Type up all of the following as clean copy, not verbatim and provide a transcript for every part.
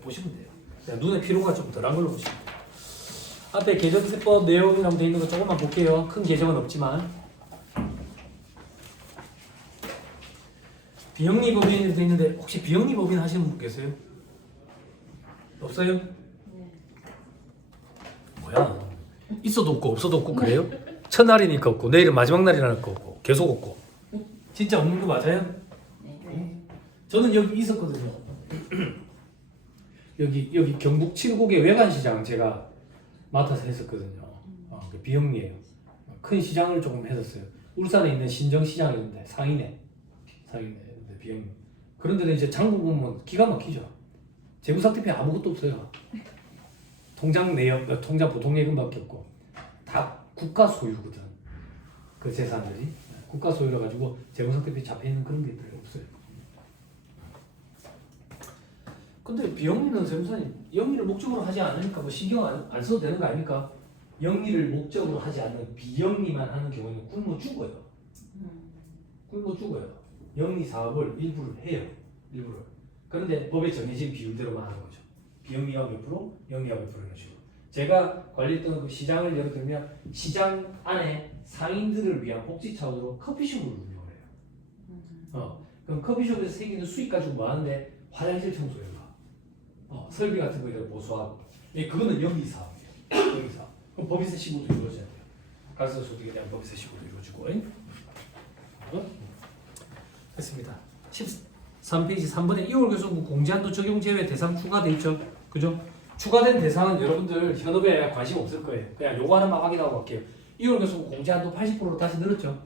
보시면 돼요. 그냥 눈에 피로가 좀 덜한 걸로 보시면 돼요. 앞에 계정세법 내용이라고 되어 있는 거 조금만 볼게요. 큰 계정은 없지만 비영리 법인이 되어 있는데 혹시 비영리 법인 하시는 분 계세요? 없어요? 네. 뭐야? 있어도 없고 없어도 없고 그래요? 첫날이니까 없고 내일은 마지막 날이라니까 없고 계속 없고 진짜 없는 거 맞아요? 네. 저는 여기 있었거든요. 여기 경북 칠곡의 외관시장 제가 맡아서 했었거든요. 그 비영리예요. 큰 시장을 조금 했었어요. 울산에 있는 신정시장이었는데 상인에 비영리. 그런데 이제 장부 보면 기가 막히죠. 재무상태표에 아무것도 없어요. 통장 내역, 통장 보통 예금밖에 없고 다 국가 소유거든. 그 재산들이 국가 소유라 가지고 재무상태표에 잡혀 있는 그런 게 별로 없어요. 근데 비영리는 세무사님 영리를 목적으로 하지 않으니까 뭐 신경 안 써도 되는 거 아닙니까? 영리를 목적으로 하지 않는 비영리만 하는 경우는 굶어 죽어요. 굶어 죽어요. 영리 사업을 일부를 해요. 일부를. 그런데 법에 정해진 비율대로만 하는 거죠. 비영리가 몇 프로, 영리가 몇 프로 이런 식으로. 제가 관리했던 그 시장을 예를 들면 시장 안에 상인들을 위한 복지 차원으로 커피숍을 운영을 해요. 그럼 커피숍에서 생기는 수익 가지고 뭐 하는데 화장실 청소해요. 설비 같은 거에 보수하고. 그거는 영리 사업이에요. 영리 사업. 그럼 법인세 신고도 이루어져야 돼요. 가서 소득에 대한 법인세 신고도 이루어지고. 됐습니다. 13페이지 3번에 2월 교수부 공제한도 적용 제외 대상 추가돼 있죠. 그죠? 추가된 대상은 여러분들 현업에 관심 없을 거예요. 그냥 요거 하나만 확인하고 갈게요. 2월 교수부 공제한도 80%로 다시 늘었죠.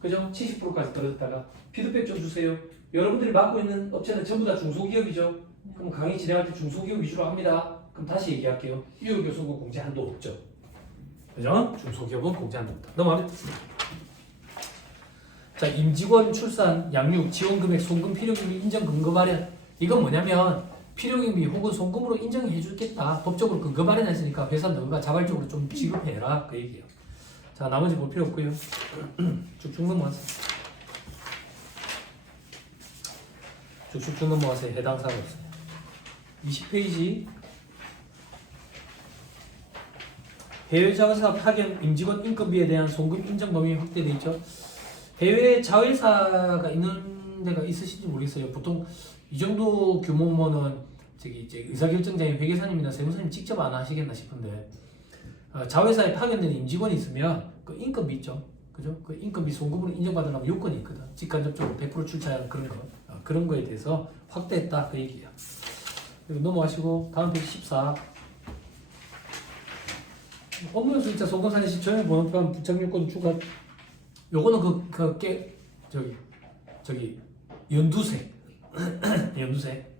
그죠? 70%까지 떨어졌다가 피드백 좀 주세요. 여러분들이 맡고 있는 업체는 전부 다 중소기업이죠. 그럼 강의 진행할 때 중소기업 위주로 합니다. 그럼 다시 얘기할게요. 2월 교수부 공제 한도 없죠. 그죠? 중소기업은 공제 한도 없다. 넘어가면 자, 임직원 출산, 양육, 지원금액, 송금, 필요금리 인정 근거 마련. 이건 뭐냐면 필요금리 혹은 송금으로 인정해 주겠다. 법적으로 근거 마련했으니까 회사 너가 자발적으로 좀 지급해라. 그 얘기예요. 자, 나머지 볼 필요 없고요. 쭉쭉 넘어가세요. 쭉쭉 넘어가세요. 해당 사항 없어요. 20페이지 해외 자회사 파견 임직원 인건비에 대한 송금 인정 범위 확대돼 있죠. 해외 자회사가 있는 데가 있으신지 모르겠어요. 보통 이 정도 규모면은 이제 의사결정장인 회계사님이나 세무사님 직접 안 하시겠나 싶은데 자회사에 파견된 임직원이 있으면 그 인건비 있죠, 그죠? 그 인건비 송금으로 인정받으려면 요건이 있거든. 직간접적으로 100% 출차하는 그런 거, 그런 거에 대해서 확대했다 그 얘기예요. 그리고 넘어가시고 다음 페이지 14. 업무 순자 송금사례 시 전액 번호판 부착요건 추가. 요거는 저기 연두색 연두색.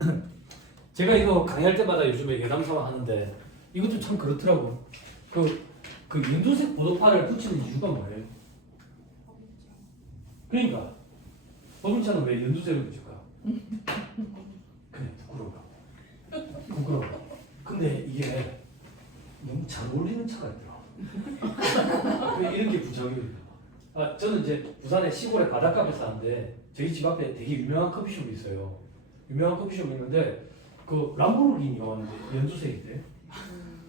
제가 이거 강의할 때마다 요즘에 예담사와 하는데 이것도 참 그렇더라고. 그 연두색 보도판을 붙이는 이유가 뭐예요? 그러니까 법인차는 왜 연두색을 붙일까? 그래, 부끄러워. 근데 이게 너무 잘 어울리는 차가 있더라. 왜 이런 게 부작용이? 저는 이제 부산의 시골의 바닷가에 사는데 저희 집 앞에 되게 유명한 커피숍이 있어요. 유명한 커피숍이 있는데 그 람보르기니가 왔는데 연두색인데.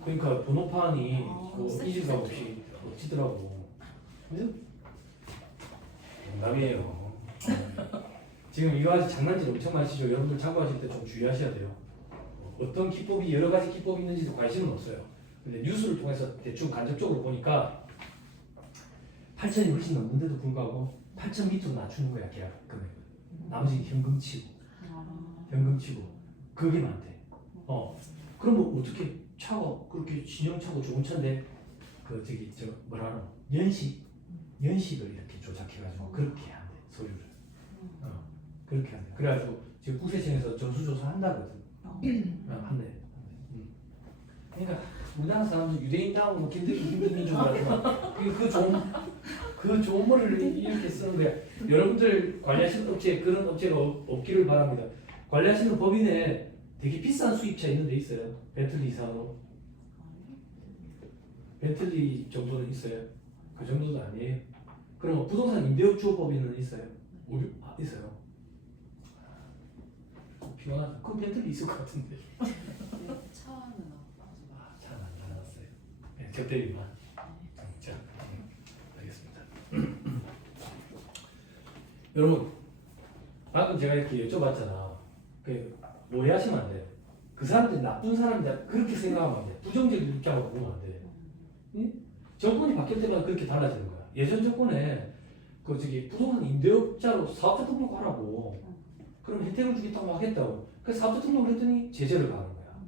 그러니까 번호판이 그 이질감 없이 멋지더라고. 그래서 농담이에요. 지금 이거 아직 장난질 엄청 많으시죠? 여러분들 참고하실 때 좀 주의하셔야 돼요. 어떤 기법이 여러 가지 기법이 있는지도 관심은 없어요. 근데 뉴스를 통해서 대충 간접적으로 보니까 8천이 훨씬 넘는데도 불구하고 8천 밑으로 낮추는 거야 계약 금액을. 나머지는 현금 치고 그게 많대. 그럼 어떻게 차가 그렇게 신형차고 좋은 차인데 연식을 이렇게 조작해가지고 그렇게 한대 소유를. 그렇게 한대. 그래가지고 지금 국세청에서 전수조사 한다거든. 한대. 그러니까 우리나라 사람들 유대인 다운 뭐 김대중 줄 알지만 그 좋은 머리를 이렇게 쓰는 거야. 여러분들 관리하시는 업체 그런 업체가 없기를 바랍니다. 관리하시는 법인에 되게 비싼 수입차 있는 데 있어요. 벤틀리 이상으로. 벤틀리 정도는 있어요. 그 정도도 아니에요. 그럼 부동산 임대업 주업 법인은 있어요. 있어요. 피곤하다. 그 벤틀리 있을 것 같은데. 차는 차는 안 나왔어요. 네, 겹대기만. 자, 알겠습니다. 여러분, 방금 제가 이렇게 여쭤봤잖아. 그 오해하시면 안 돼요. 그 사람들이 나쁜 사람이다 그렇게 생각하면 안 돼. 부정적인 입장으로 보면 안 돼. 응? 정권이 바뀔 때마다 그렇게 달라지는 거야. 예전 정권에 그 저기 부동산 임대업자로 사업자 등록하라고. 그럼 혜택을 주겠다고 하겠다고. 그래서 사업자 등록을 했더니 제재를 가는 거야.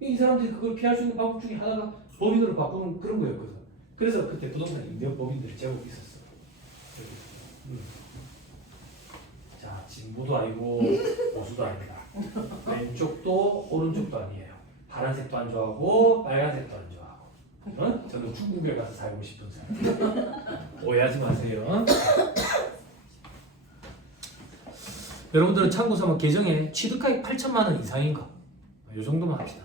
이 사람들이 그걸 피할 수 있는 방법 중에 하나가 법인으로 바꾸는 그런 거였거든. 그래서 그때 부동산 임대업 법인들이 제법 있었어. 자, 진보도 아니고 보수도 아니다. 왼쪽도 오른쪽도 아니에요. 파란색도 안 좋아하고 빨간색도 안 좋아하고. 어? 저는 중국에 가서 살고 싶은 사람. 오해하지 마세요. 여러분들은 참고 삼아 계정에 취득가액 8천만 원 이상인가? 이 정도만 합시다.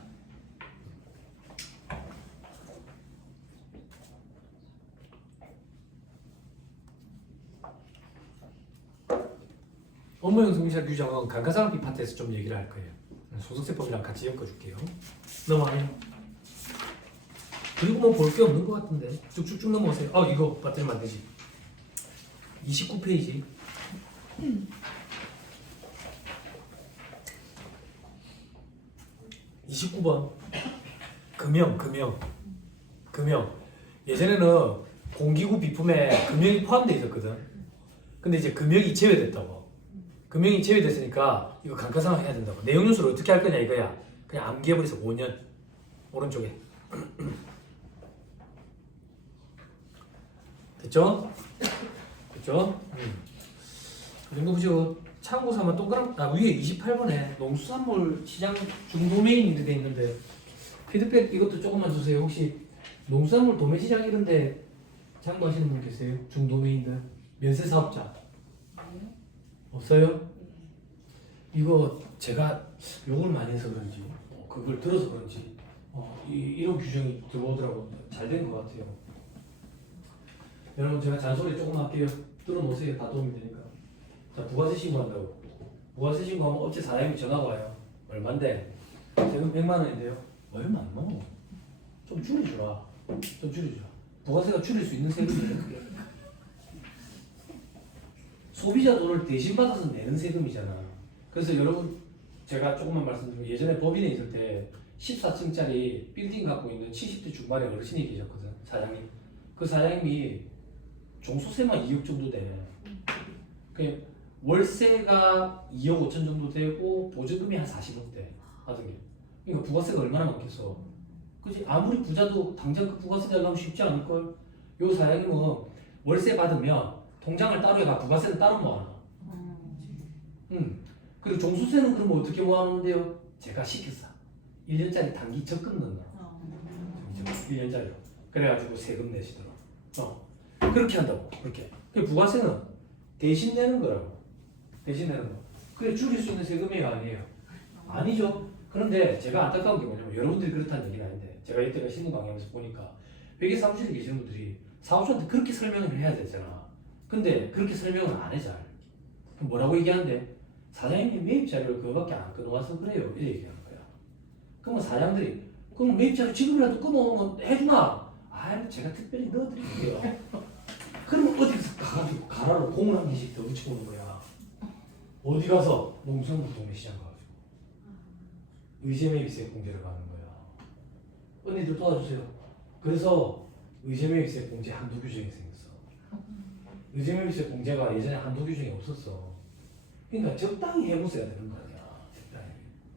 업무용 승인자 규정은 감가상각비 파트에서 좀 얘기를 할 거예요. 소득세법이랑 같이 엮어줄게요. 넘어가요. 그리고 뭐 볼 게 없는 것 같은데 쭉쭉쭉 넘어오세요. 이거 빠뜨리면 안 되지. 29페이지. (29번) 금형. 예전에는 공기구 비품에 금형이 포함되어 있었거든. 근데 이제 금형이 제외됐다고. 금형이 제외됐으니까 이거 감가상각 해야 된다고. 내용 요소를 어떻게 할 거냐 이거야. 그냥 암기해버려서 5년. 오른쪽에. 됐죠? 됐죠? 그 정도 보시고 참고 삼아 동그란 위에 28번에 농수산물 시장 중도메인 이렇게 돼 있는데 피드백 이것도 조금만 주세요. 혹시 농수산물 도매 시장 이런데 참고하시는 분 계세요? 중도메인들 면세 사업자 없어요? 이거 제가 욕을 많이 해서 그런지 그걸 들어서 그런지 이런 규정이 들어오더라고. 잘 된 것 같아요. 여러분 제가 잔소리 조금 할게요. 들어놓으세요. 다 도움이 되니까. 자, 부가세 신고한다고. 부가세 신고하면 업체 사장님이 전화가 와요. 얼만데? 세금 100만 원인데요. 얼마 안 넘어. 좀 줄여주라. 좀 줄여주라. 부가세가 줄일 수 있는 세금이에요. 그게. 소비자 돈을 대신 받아서 내는 세금이잖아. 그래서 여러분 제가 조금만 말씀드리면 예전에 법인에 있을 때 14층짜리 빌딩 갖고 있는 70대 중반의 어르신이 계셨거든. 사장님. 그 사장님이 종소세만 2억 정도 돼. 그 월세가 2억 5천 정도 되고 보증금이 한 40억 돼. 하던 게. 그러니까 부가세가 얼마나 많겠어. 그지? 아무리 부자도 당장 그 부가세 내려면 쉽지 않을걸. 요 사장님은 월세 받으면 통장을 따로 해가 부가세는 따로 모아놔. 그리고 종수세는 그러면 어떻게 모아놓는데요? 제가 시켰어. 1년짜리 단기 적금 넣나. 1년짜리로. 그래가지고 세금 내시더라고. 그렇게 한다고. 그렇게. 그 부가세는 대신 내는 거라고. 대신 내는 거. 그래 줄일 수 있는 세금이에요, 아니에요? 아니죠. 그런데 제가 안타까운 게 뭐냐면 여러분들이 그렇다는 얘기는 아닌데 제가 이때가 신문 강의하면서 보니까 회계 사무실에 계시는 분들이 사무실한테 그렇게 설명을 해야 되잖아. 근데 그렇게 설명을 안 해 잘. 그럼 뭐라고 얘기하는데 사장님이 매입 자료를 그거밖에 안 끊어와서 그래요. 이렇게 얘기하는 거야. 그러면 사장들이 그럼 매입 자료 지금이라도 끊어오면 해주나? 제가 특별히 넣어드릴게요. 그러면 어디서 가가지고 가라로 공을 한 개씩 더 붙여오는 거야. 어디 가서 농수산물 도매시장 가가지고 의제매입세 공제를 받는 거야. 언니들 도와주세요. 그래서 의제매입세 공제 한두 규정이 생겼어. 의제매입세 공제가 예전에 한두 규정이 없었어. 그러니까 적당히 해보셔야 되는 거 아니야. 적당히.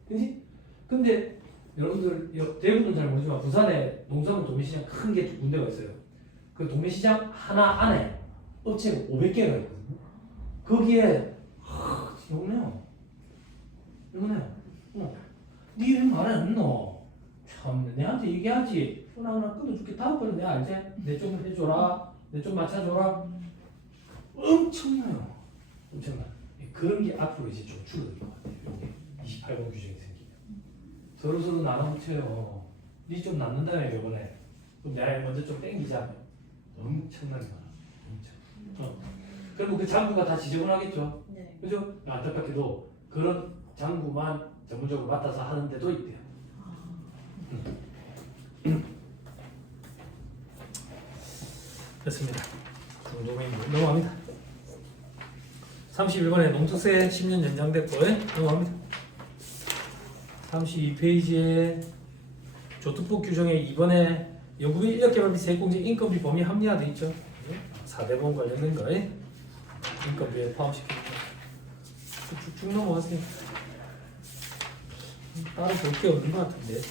그지? 근데 여러분들 대부분 잘 모르지만 부산에 농산물 도매시장 큰 게 두 군데가 있어요. 그 도매시장 하나 안에 업체가 500개가 있거든요. 거기에 요거네요. 니 왜 말 안 했노? 참 내한테 얘기하지. 하나 끊어줄게. 다음번에 내가 이제 내 좀 해줘라. 내 좀 맞춰줘라. 엄청나요. 엄청나. 그런 게 앞으로 이제 좀 줄어들 것 같아요. 이게 28번 규정이 생기면. 서로 나눠 붙여요. 니 좀 남는다며 이번에. 그럼 내가 먼저 좀 땡기자. 엄청나게 많아. 엄청. 그러면 그 장부가 다 지저분하겠죠. 네. 그죠? 안타깝게도 그런 장부만 전문적으로 맡아서 하는 데도 있대요. 됐습니다. 중도메인 넘어갑니다. 31번에 농특세 10년 연장됐고 넘어갑니다. 32페이지에 조특부 규정에 2번에 연구비 인력개발비 세액공제 인건비 범위 합리화돼 있죠. 4대보험 관련된 거 인건비에 포함시킵니다. 쭉쭉 넘어가세요. 따로 볼 게 없는 것 같은데.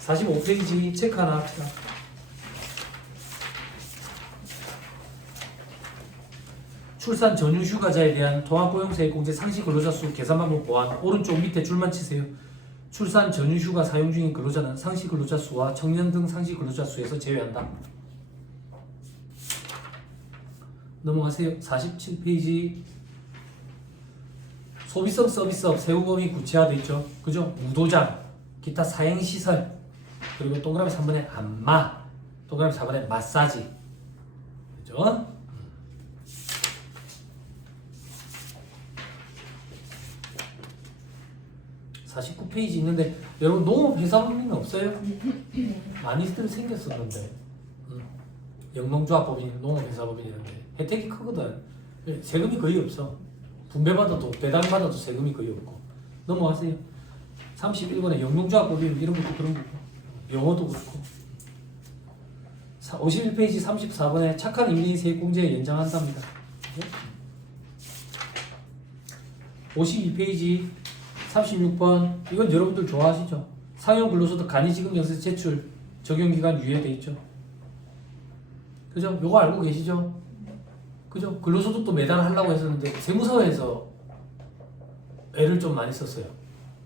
45페이지 체크 하나 합시다. 출산 전후 휴가자에 대한 통합고용세액공제 상시 근로자 수 계산 방법 보완. 오른쪽 밑에 줄만 치세요. 출산 전후 휴가 사용 중인 근로자는 상시 근로자 수와 청년 등 상시 근로자 수에서 제외한다. 넘어가세요. 47페이지 소비성 서비스업 세부 범위 구체화되어 있죠. 그죠? 무도장, 기타 사행시설, 그리고 동그라미 3번에 안마, 동그라미 4번에 마사지. 그죠? 49페이지 있는데 여러분 농업회사 법인은 없어요? 많이들 생겼었는데 영농조합법인, 농업회사 법인 이런데 혜택이 크거든. 세금이 거의 없어. 분배받아도 배당받아도 세금이 거의 없고. 넘어가세요. 31번에 영농조합법인 이런 것도 그런 거고 영어도 그렇고. 51페이지 34번에 착한 임대인 세액공제 연장한답니다. 52페이지 36번 이건 여러분들 좋아하시죠? 상용 근로소득 간이지급명세 제출 적용기간 유예돼 있죠. 그죠? 요거 알고 계시죠? 그죠? 근로소득도 매달 하려고 했었는데 세무서에서 애를 좀 많이 썼어요.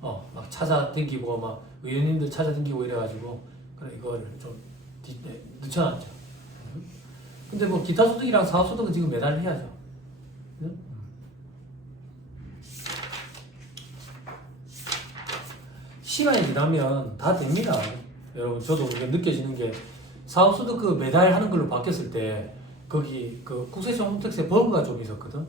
막 찾아다니고 막 의원님들 찾아다니고 이래가지고 그래 이거를 좀 늦춰놨죠. 근데 뭐 기타 소득이랑 사업소득은 지금 매달 해야죠. 그죠? 시간이 지나면 다 됩니다. 여러분 저도 느껴지는 게 사업소득 그 매달 하는 걸로 바뀌었을 때 거기 그 국세청 홈택스에 버그가 좀 있었거든.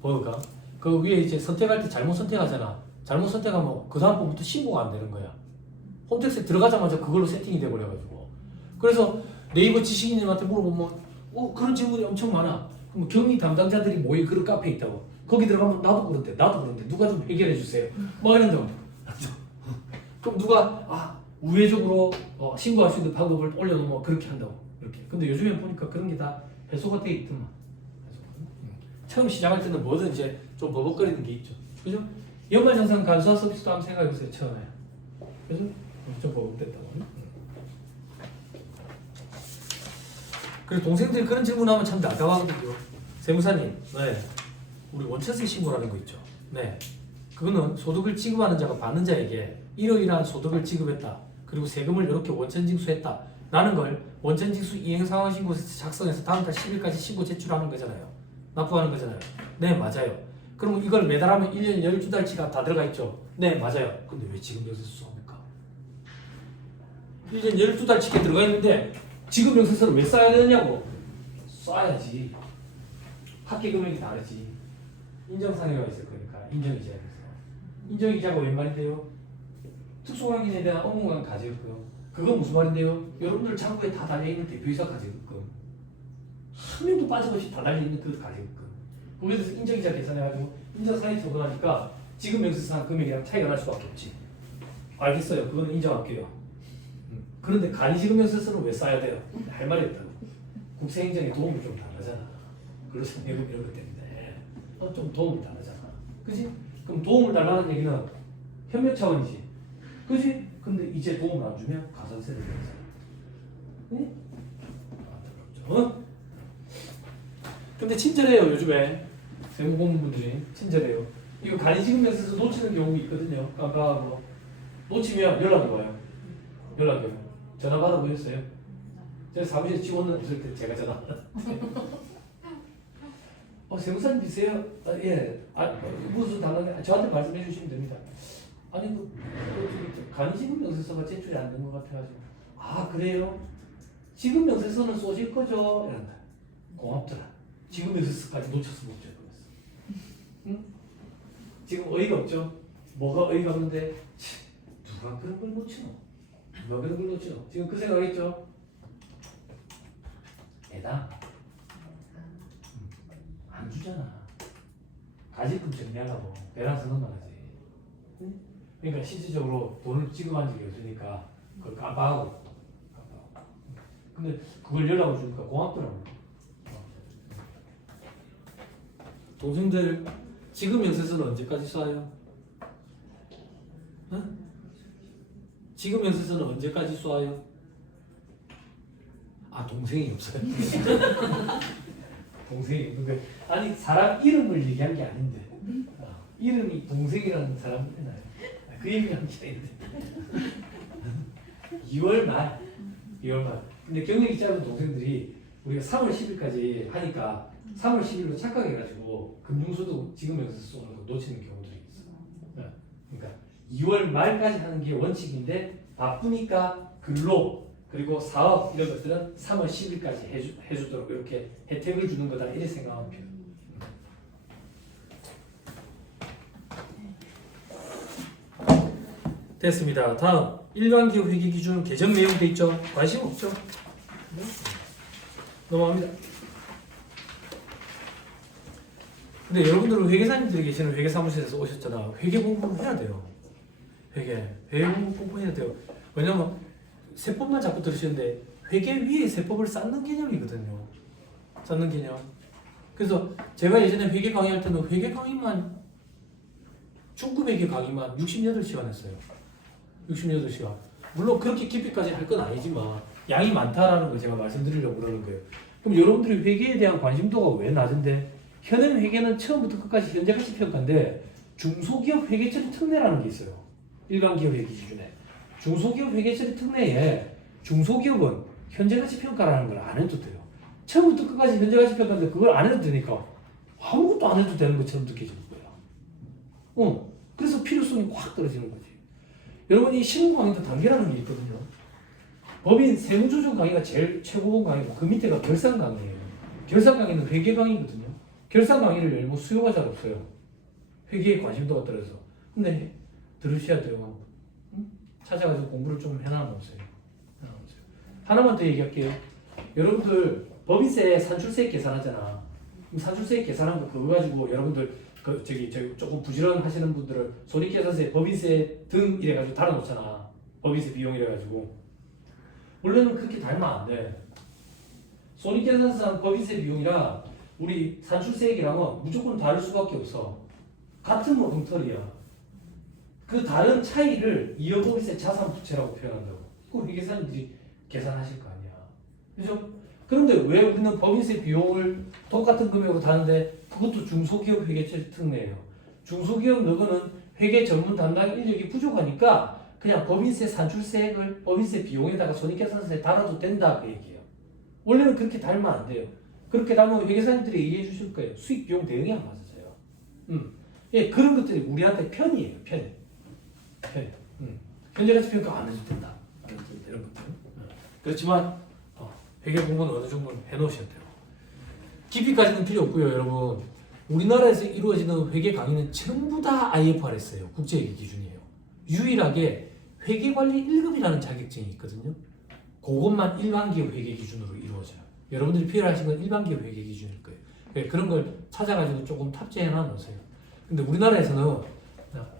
버그가 그 위에 이제 선택할 때 잘못 선택하잖아. 잘못 선택하면 그 다음부터 신고가 안 되는 거야. 홈택스에 들어가자마자 그걸로 세팅이 돼버려가지고. 그래서 네이버 지식인님한테 물어보면 그런 질문이 엄청 많아. 그럼 경리 담당자들이 모인 그런 카페 있다고. 거기 들어가면 나도 그런데 누가 좀 해결해 주세요. 뭐 이런다고. 그럼 누가 우회적으로 신고할 수 있는 방법을 올려놓으면 그렇게 한다고. 이렇게. 근데 요즘에 보니까 그런 게 다 해소가 돼 있더만. 처음 시작할 때는 뭐든 이제 좀 버벅거리는 게 있죠. 그죠? 연말정산 간소화 서비스도 한번 생각해보세요. 처음에. 그죠? 좀 버벅댔다고. 그리고 동생들이 그런 질문하면 참 난감하거든요. 세무사님, 네. 우리 원천세 신고라는 거 있죠. 네. 그거는 소득을 지급하는 자가 받는 자에게 이러이러한 소득을 지급했다. 그리고 세금을 이렇게 원천징수했다. 라는 걸 원천징수 이행상환신고서에서 작성해서 다음 달 10일까지 신고 제출하는 거잖아요. 납부하는 거잖아요. 네, 맞아요. 그럼 이걸 매달 하면 1년 12달치가 다 들어가 있죠. 네, 맞아요. 근데 왜 지금 명세서 쏩니까? 1년 12달치가 들어가 있는데 지금 명세서를 왜 써야 되느냐고. 써야지. 합계 금액이 다르지. 인정상해가 있을 거니까. 인정이자에서. 인정이자가 웬 말인데요? 특수확인에 대한 업무관 가제금. 그건 무슨 말인데요? 여러분들 창구에 다 달려있는 대표이사 가제금. 한 명도 빠짐없이 다 달려있는 그 가제금. 거기서 인정이자 계산해가지고 인정상해 적어하니까 지금 명세서한 금액이랑 차이가 날 수밖에 없지. 알겠어요. 그거는 인정할게요. 그런데 간이지급 명세서는 왜 써야 돼요? 할 말이 없다고. 국세행정에 도움이 좀 다르잖아. 근로자 배급 이런 것 때문에 좀 도움이 다르잖아. 그지? 그럼 도움을 달라는 얘기는 협력 차원이지. 그지? 근데 이제 도움을 안 주면 가산세를 내잖아. 응? 어? 근데 친절해요. 요즘에 세무공무분들이 친절해요. 이거 간이지급 명세서 놓치는 경우가 있거든요. 깜빡하고 놓치면 연락이 와요. 연락이 와요. 전화 받아보셨어요? 제가 사무실에 직원 없을 때 제가 전화 세무사님이세요? 예. 무슨 단어냐? 저한테 말씀해 주시면 됩니다. 아니 간이지급 명세서가 제출이 안 된 것 같아가지고. 그래요? 지급 명세서는 쏘실 거죠? 이런다. 고맙더라. 지급 명세서까지 놓쳐서 못 줄 뻔했어. 지금 어이가 없죠? 뭐가 어이가 없는데 누가 그런 걸 놓치노? 누가 그런 걸 놓치노? 지금 그 생각했죠? 애다. 안 주잖아. 가지금 정리하라고 배란서 넘어가지. 그러니까 실질적으로 돈을 찍어만 적이 없으니까 그걸 깜빡하고. 근데 그걸 연락을 주니까 고맙더라고. 동생들 지금 연세서는 언제까지 쏴요? 응? 지금 연세서는 언제까지 쏴요? 아 동생이 없어요. 동생이 없는데 아니 사람 이름을 얘기한 게 아닌데 이름이 동생이라는 사람이 있나요? 그 얘기를 한 게 아닌데 2월 말 근데 경력이 짧은 동생들이 우리가 3월 10일까지 하니까 3월 10일로 착각해가지고 금융소득 지금 연세서 쏘는 거 놓치는 경우들이 있어. 그러니까 2월 말까지 하는 게 원칙인데 바쁘니까 근로 그리고 사업 이런 것들은 3월 10일까지 해주도록 이렇게 혜택을 주는 거다 이렇게 생각하면 돼요. 됐습니다. 다음 일반기업 회계 기준 개정 내용 돼 있죠? 관심 없죠? 네. 넘어갑니다. 근데 여러분들은 회계사님들이 계시는 회계사무실에서 오셨잖아. 회계 공부를 해야 돼요. 회계 공부 공부해야 돼요. 왜냐면 세법만 자꾸 들으시는데 회계 위에 세법을 쌓는 개념이거든요. 쌓는 개념. 그래서 제가 예전에 회계 강의할 때는 회계 강의만 중급 회계 강의만 68시간 했어요. 68시간. 물론 그렇게 깊이까지 할 건 아니지만 양이 많다라는 걸 제가 말씀드리려고 그러는 거예요. 그럼 여러분들이 회계에 대한 관심도가 왜 낮은데 현행 회계는 처음부터 끝까지 현재 가치 평가인데 중소기업 회계 처리 특례라는 게 있어요. 일반 기업 회계 기준에. 중소기업 회계 처리 특례에 중소기업은 현재 가치 평가라는 걸 안 해도 돼요. 처음부터 끝까지 현재 가치 평가인데 그걸 안 해도 되니까 아무것도 안 해도 되는 것처럼 느껴지는 거야. 그래서 필요성이 확 떨어지는 거지. 여러분 이 신문 강의도 단계라는 게 있거든요. 법인 세무조정 강의가 제일 최고봉 강의고 그 밑에가 결산 강의예요. 결산 강의는 회계 강의거든요. 결산 강의를 열면 수요가 잘 없어요. 회계에 관심도가 떨어져서. 근데 들으셔야 돼요. 찾아가서 공부를 좀 해놔보세요. 하나만 더 얘기할게요. 여러분들 법인세 산출세 계산하잖아. 산출세 계산한 거 그거 가지고 여러분들 저기 조금 부지런하시는 분들을 손익계산세, 법인세 등 이래가지고 달아놓잖아. 법인세 비용 이래가지고. 원래는 그렇게 달면 안 돼. 손익계산서랑 법인세 비용이랑 우리 산출세액이랑은 무조건 다를 수밖에 없어. 같은 뭉텅이야. 그 다른 차이를 이어법인세 자산부채라고 표현한다고. 그거 회계사님들이 계산하실 거 아니야. 그죠? 그런데 왜 우리는 법인세 비용을 똑같은 금액으로 다는데 그것도 중소기업 회계처리 특례예요. 중소기업 너그는 회계 전문 담당 인력이 부족하니까 그냥 법인세 산출세액을 법인세 비용에다가 손익계산서에 달아도 된다 그 얘기예요. 원래는 그렇게 달면 안 돼요. 그렇게 달면 회계사님들이 얘기해 주실 거예요. 수익 비용 대응이 안 맞아져요. 예, 그런 것들이 우리한테 편이에요. 편. 현재가치 평가 안 해도 된다. 이런 것들. 그렇지만 회계 공부는 어느 정도는 해놓으셔야 돼요. 깊이까지는 필요 없고요, 여러분. 우리나라에서 이루어지는 회계 강의는 전부 다 IFRS예요. 국제회계 기준이에요. 유일하게 회계관리 1급이라는 자격증이 있거든요. 그것만 일반기업 회계 기준으로 이루어져요. 여러분들이 필요하신 건 일반기업 회계 기준일 거예요. 네, 그런 걸 찾아가지고 조금 탑재해 놔놓으세요. 근데 우리나라에서는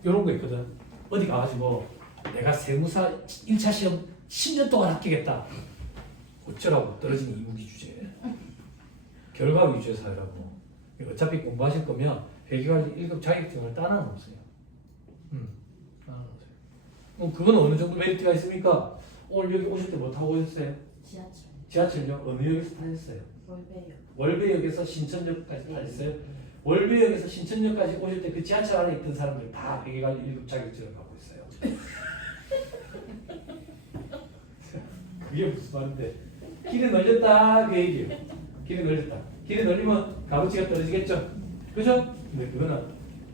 이런 거 있거든. 어디 가가지고 내가 세무사 1차 시험 10년 동안 합격했다. 어쩌라고 떨어지는 이무기 주제. 결과 위주의 사회라고. 어차피 공부하실 거면 회계관리 1급 자격증을 따놔 놓으세요. 따놔 놓으세요. 그건 어느 정도 메리트가 있습니까? 오늘 여기 오실 때 뭐 타고 오셨어요? 지하철. 지하철요? 어느 역에서 타셨어요? 월배역. 월배역에서 신천역까지 타셨어요? 월배역에서 신천역까지 오실 때 그 지하철 안에 있던 사람들 다 회계관리 1급 자격증을 갖고 있어요. 그게 무슨 말인데? 길이 넓었다 그 얘기예요. 길이 넓었다. 길이 넓으면 값어치가 떨어지겠죠. 그죠? 근데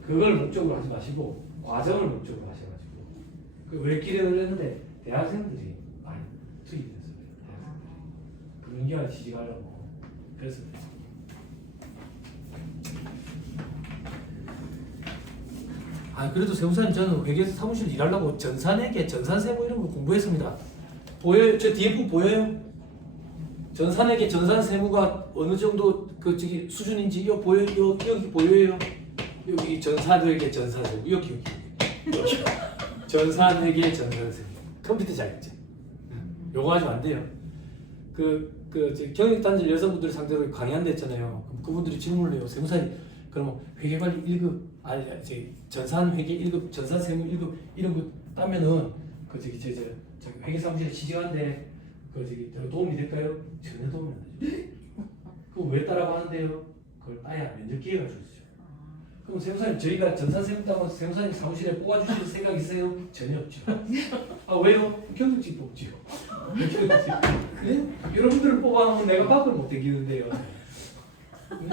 그걸 목적으로 하지 마시고 과정을 목적으로 하셔가지고 왜 길이 넓었는데 대학생들이 많이 투입돼서 그래요. 금융기관 취직하려고 그래서 그래요. 아 그래도 세무사님 저는 회계사 사무실 일하려고 전산회계, 전산세무 이런 거 공부했습니다. 보여요? 저 뒤에 부 보여요? 전산회계, 전산세무가 어느 정도 그 저기 수준인지 이거 보여? 여기 보여요? 여기 전산회계, 전산세무 여기 전산회계, 전산세무 컴퓨터 잘 있지? 요거 하시면 안 돼요. 경력단절 여성분들 상대로 강의한다 했잖아요. 그럼 그분들이 질문을 해요. 세무사님, 그럼 회계관리 1급, 아니, 전산회계 1급, 전산세무 1급 이런 거 따면은 저 회계사무실에 취직하는데 도움이 될까요? 전혀 도움이 안 되죠. 그럼 왜 따라고 하는데요? 그걸 따야 면접 기회가 줄 수 있어요. 그럼 세무사님, 저희가 전산세무 따고 세무사님 사무실에 뽑아주실 생각 있으세요? 전혀 없죠. 아 왜요? 경력직 뽑지요. 네? 여러분들을 뽑아놓으면 내가 밖을 못 당기는데요. 네?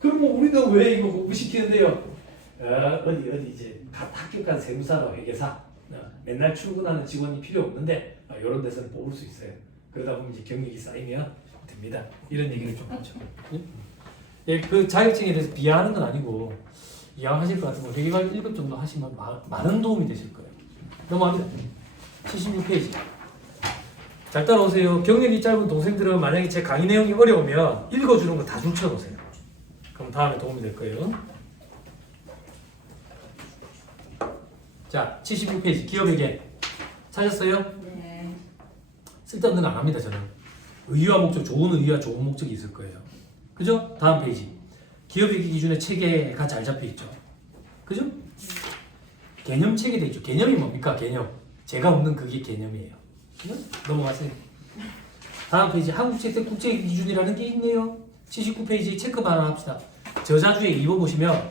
그럼 뭐 우리도 왜 이거 공부시키는데요? 어디 이제 갓 합격한 세무사나 회계사 맨날 출근하는 직원이 필요 없는데 이런 데서는 뽑을 수 있어요. 그러다 보면 이제 경력이 쌓이면 됩니다. 이런 얘기를 좀 하죠. 예, 그 자격증에 대해서 비하하는 건 아니고 이해하실 것 같으면 회계관리 1급 정도 하시면 많은 도움이 되실 거예요. 넘어갑니다. 76페이지. 잘 따라오세요. 경력이 짧은 동생들은 만약에 제 강의 내용이 어려우면 읽어주는 거 다 줄쳐놓으세요. 그럼 다음에 도움이 될 거예요. 자, 76페이지 기업회계 찾았어요? 네. 쓸데없는 건 안 합니다. 저는 의의와 목적, 좋은 의의와 좋은 목적이 있을 거예요. 그죠? 다음 페이지 기업회계 기준의 체계가 잘 잡혀있죠. 그죠? 개념 체계돼 있죠. 개념이 뭡니까? 개념. 제가 없는 그게 개념이에요. 넘어가세요. 다음 페이지 한국채택 국제기준이라는 게 있네요. 79페이지 체크만 하나 합시다. 저자주에 2번 보시면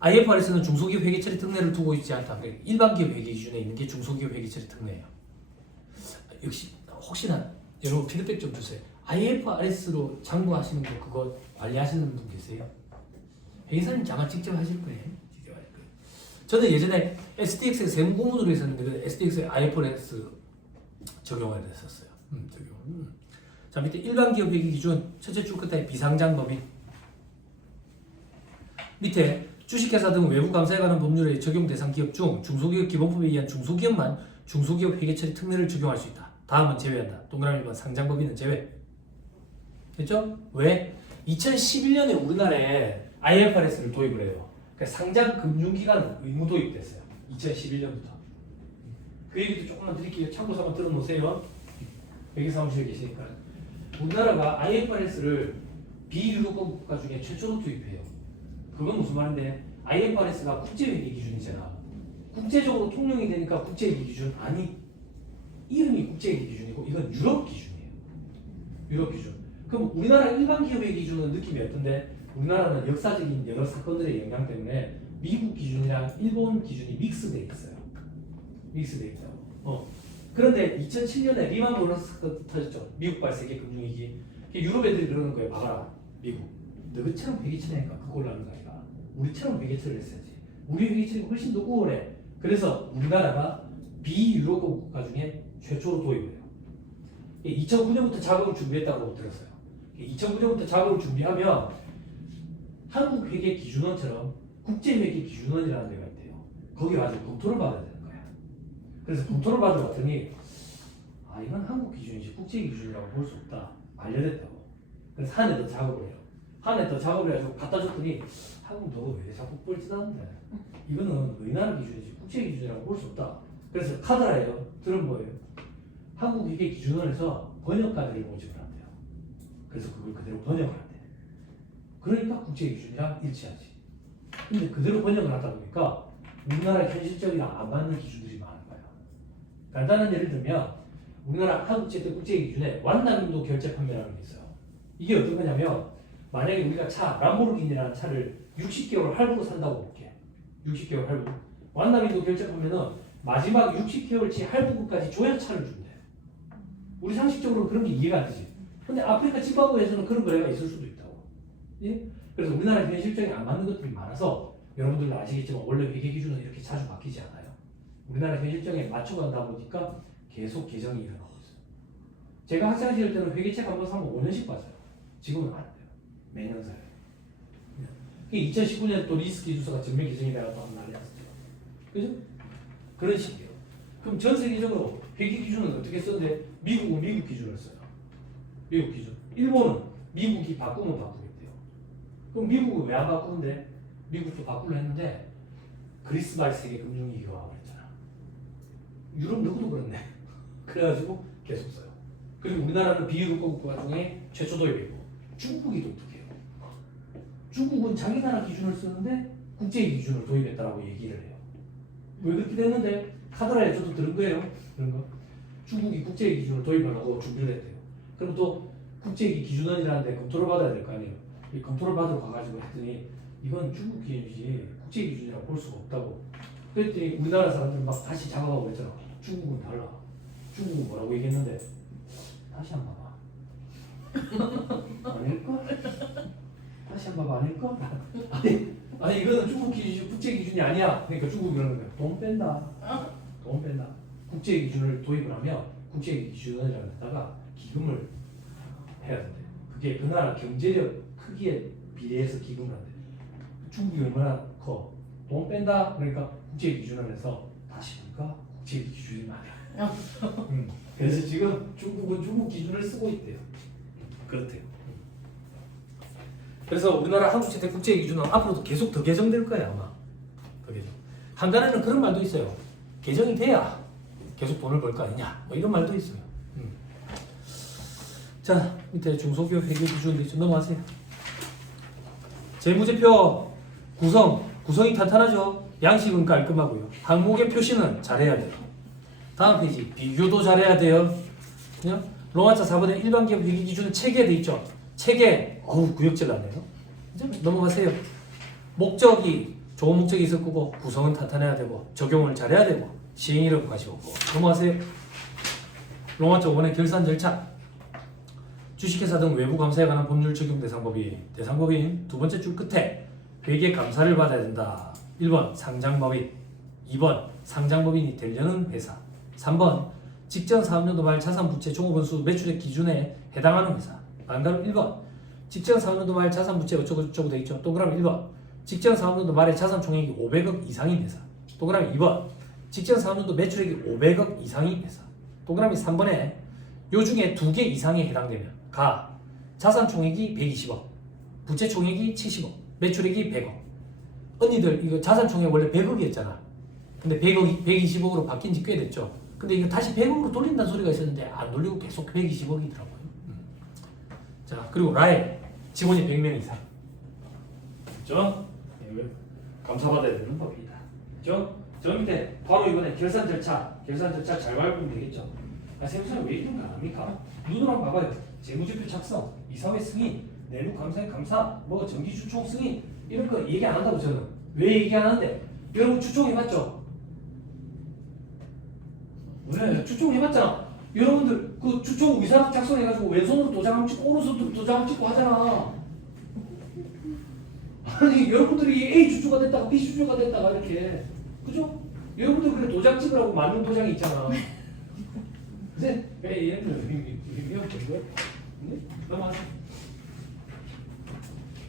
IFRS는 중소기업 회계처리 특례를 두고 있지 않다. 일반 기업 회계 기준에 있는 게 중소기업 회계처리 특례예요. 역시 혹시나 여러분 피드백 좀 주세요. IFRS로 장부하시는 거 그거 관리하시는 분 계세요? 회계사님 아마 직접 하실 거예요. 저는 예전에 SDX에 세무 공부를 했었는데 그 SDX에 IFRS 적용을 했었어요. 자 밑에 일반 기업 회계 기준 첫째 줄 끝에 비상장 법인 밑에 주식회사 등 외부 감사에 관한 법률에 적용 대상 기업 중 중소기업 기본법에 의한 중소기업만 중소기업 회계처리 특례를 적용할 수 있다. 다음은 제외한다. 동그라미 1번 상장법인은 제외. 됐죠? 왜? 2011년에 우리나라에 IFRS를 도입을 해요. 그러니까 상장 금융기관 의무 도입됐어요. 2011년부터. 그 얘기도 조금만 드릴게요. 참고서만 들어놓으세요. 회계사무실에 계시니까. 우리나라가 IFRS를 비유럽권 국가 중에 최초로 도입해요. 그건 무슨 말인데 IFRS가 국제회계 기준이잖아. 국제적으로 통용이 되니까 국제회계 기준 아니 이름이 국제회계 기준이고 이건 유럽 기준이에요. 유럽 기준. 그럼 우리나라 일반 기업의 기준은 느낌이 어떤데 우리나라는 역사적인 여러 사건들의 영향 때문에 미국 기준이랑 일본 기준이 믹스돼 있어요. 믹스돼 있다고. 그런데 2007년에 리만 브러더스 사건 터졌죠. 미국발 세계 금융위기. 유럽 애들이 그러는 거예요. 봐라. 미국. 너희처럼 회계처리니까 그걸로 하는 거 아니라 우리처럼 회계처리를 했어야지. 우리 회계처리가 훨씬 더 우월해. 그래서 우리나라가 비유럽권 국가 중에 최초로 도입해요. 2009년부터 작업을 준비했다고 들었어요. 2009년부터 작업을 준비하면 한국 회계 기준원처럼 국제 회계 기준원이라는 데가 있대요. 거기 가서 검토를 받아야 되는 거야. 그래서 검토를 받으러 갔더니 이건 한국 기준이지 국제 기준이라고 볼 수 없다. 알려냈다고. 그래서 한 해 더 작업을 해요. 한 해 더 작업을 해가지고 갖다 줬더니 한국 너 왜 자꾸 뻘짓하는데 이거는 우리나라 기준이지 국제 기준이라고 볼 수 없다. 그래서 카드라예요. 들은 거예요. 한국 회계 기준원에서 번역가들을 모집을 한대요. 그래서 그걸 그대로 번역을 한대요. 그러니까 국제 기준이랑 일치하지. 근데 그대로 번역을 하다 보니까 우리나라 현실적이랑 안 맞는 기준들이 많은 거예요. 간단한 예를 들면 우리나라 한국채택 국제 기준에 완납인도 결제 판매라는 게 있어요. 이게 어떤 거냐면 만약에 우리가 람보르기니라는 차를 60개월 할부로 산다고 볼게. 60개월 할부. 완납인도 결제 판매는 마지막 60개월치 할부금까지 줘야 차를 준대. 우리 상식적으로 그런 게 이해가 안 되지. 근데 아프리카 짐바브웨에서는 그런 거래가 있을 수도 있다고. 예? 그래서 우리나라 현실적이 안 맞는 것들이 많아서 여러분들도 아시겠지만 원래 회계 기준은 이렇게 자주 바뀌지 않아요. 우리나라 현실적에 맞춰간다 보니까 계속 개정이 일어나고 있어요. 제가 학생 시절 때는 회계책 한 번 사면 5년씩 봤어요. 지금은 안 돼요. 매년 사요. 2019년 또 리스크 기준서가 전면 개정이 돼서 또 난리 났었죠. 그죠? 그런 식이에요. 그럼 전 세계적으로 회계 기준은 어떻게 쓰는데 미국은 미국 기준을 써요. 미국 기준. 일본은 미국이 바꾸면 바꾸겠대요. 그럼 미국은 왜 안 바꾸는데? 미국도 바꾸려 했는데 그리스 말 세계 금융위기가 그랬잖아. 유럽 누구도 그렇네. 그래가지고 계속 써요. 그리고 우리나라는 비유럽 국가 중에 최초 도입이고 중국이 독특해요. 중국은 자기 나라 기준을 쓰는데 국제 기준을 도입했다라고 얘기를 해요. 왜 그렇게 됐는데 카드라에 저도 들은 거예요. 그런 거. 중국이 국제 기준을 도입하려고 준비를 했대요. 그럼 또 국제 기준원이라는 데 검토를 받아야 될 거 아니에요. 이 검토를 받으러 가가지고 했더니 이건 중국 기준이지 국제 기준이라고 볼 수가 없다고. 그랬더니 우리나라 사람들 막 다시 작업하고 그랬잖아. 중국은 달라. 중국은 뭐라고 얘기했는데 다시 한 번 봐봐. 아닐까? 다시 한 번 봐봐. 아닐까? 아니 이거는 중국 기준, 국제 기준이 아니야. 그러니까 중국이 그러는 거야. 돈 뺀다. 돈 뺀다. 국제 기준을 도입을 하면 국제 기준이라는 데다가 기금을 해야 된대. 그게 그 나라 경제력 크기에 비례해서 기금을 한대. 중국이 얼마나 커? 돈 뺀다. 그러니까 국제 기준원에서 다시 보니까 국제 기준이 맞아. 그래서 지금 중국은 중국 기준을 쓰고 있대요. 그렇대요. 그래서 우리나라 한국시대 국제 기준은 앞으로도 계속 더 개정될 거예요 아마. 더 개정. 한간에는 그런 말도 있어요. 개정이 돼야 계속 돈을 벌 거 아니냐. 뭐 이런 말도 있어요. 자 밑에 중소기업 회계 기준도 있죠. 넘어가세요. 재무제표 구성이 탄탄하죠. 양식은 깔끔하고요. 항목의 표시는 잘해야 돼요. 다음 페이지 비교도 잘해야 돼요. 그냥 로마자 4번에 일반 기업 회계 기준은 체계돼 있죠. 체계 구역질 나네요. 이제 넘어가세요. 목적이 좋은 목적이 있을 거고 구성은 탄탄해야 되고 적용을 잘해야 되고 시행이라고 가시고 넘어가세요. 로마자 5번에 결산 절차 주식회사 등 외부 감사에 관한 법률 적용 대상법인 두 번째 줄 끝에 회계 감사를 받아야 된다. 1번 상장법인 2번 상장법인이 되려는 회사 3번 직전 사업년도 말 자산부채 종업원수 매출액 기준에 해당하는 회사 반가로 1번 직전 사업년도 말 자산부채 어쩌고저쩌고 돼 있죠. 동그라미 1번 직전 사업년도 말에 자산총액이 500억 이상인 회사 동그라미 2번 직전 사업년도 매출액이 500억 이상인 회사 동그라미 3번에 요 중에 2개 이상에 해당되면 가 자산총액이 120억 부채총액이 70억 매출액이 100억 언니들 이거 자산총액 원래 100억이었잖아. 근데 100억이 120억으로 바뀐 지 꽤 됐죠. 근데 이거 다시 100억으로 돌린다는 소리가 있었는데 안 돌리고 계속 120억이더라고요. 자 그리고 라엘 직원이 100명 이상 그렇죠? 감사받아야 되는 법이다. 그렇죠? 저 밑에 바로 이번에 결산 절차 잘 밟으면 되겠죠. 세무사는 왜 이런 거 합니까? 눈으로 한번 봐봐요. 재무제표 작성, 이사회 승인, 내부 감사의 감사, 뭐 정기 추총 승인 이런 거 얘기 안 한다고 저는. 왜 얘기 안 하는데? 여러분 추총 해봤죠? 네, 추총 해봤잖아. 여러분들 그 추총 의사 작성해가지고 왼손으로 도장 찍고 오른손으로 도장 찍고 하잖아. 아니 여러분들이 A 주주가 됐다가 B 주주가 됐다가 이렇게 그죠? 여러분들 그래 도장 찍으라고 만든 도장이 있잖아. 네? 왜 얘는 위험한 거야? 네? 넘어가세요.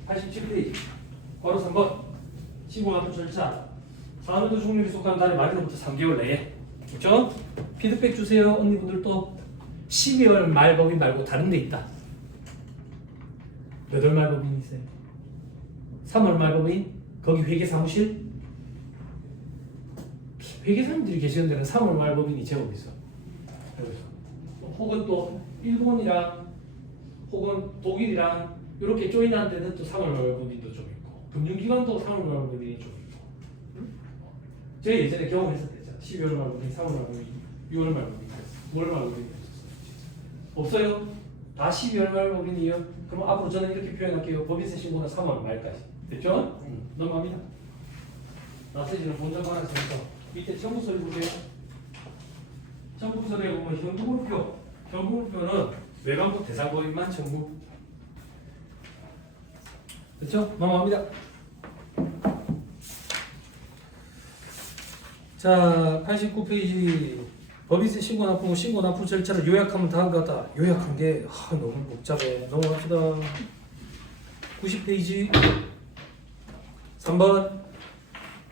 87페이지 바로 3번 신고납부 절차 4년도 종료일이 속한 달의 말부터 3개월 내에 그렇죠? 피드백 주세요. 언니분들도 12월 말법인 말고 다른 데 있다. 몇 월 말법인이 있어요? 3월 말법인? 거기 회계사무실? 회계사님들이 계시는 데는 3월 말법인이 제법 있어. 혹은 또 일본이랑 혹은 독일이랑 이렇게 조인한 데는 또 3월 말법인도 좀 있고 금융기관도 3월 말법인이 좀 있고 저희 예전에 경험했었대요. 12월 말법인, 3월 말법인, 6월 말법인, 9월 말법인 없어요? 다 12월 말법인이요? 그럼 앞으로 저는 이렇게 표현할게요. 법인세 신고는 3월 말까지 됐죠? 넘어갑니다. 나머지는 본점 하나 써서 밑에 청구서를 보세요. 청구서에 보면 현금물표는 외관부 대상법인만 청구. 그렇죠? 넘어갑니다. 자, 89페이지 법인세 신고납부 절차를 요약하면 다음과 같다. 요약한 게 너무 복잡해. 넘어갑시다. 90페이지 3번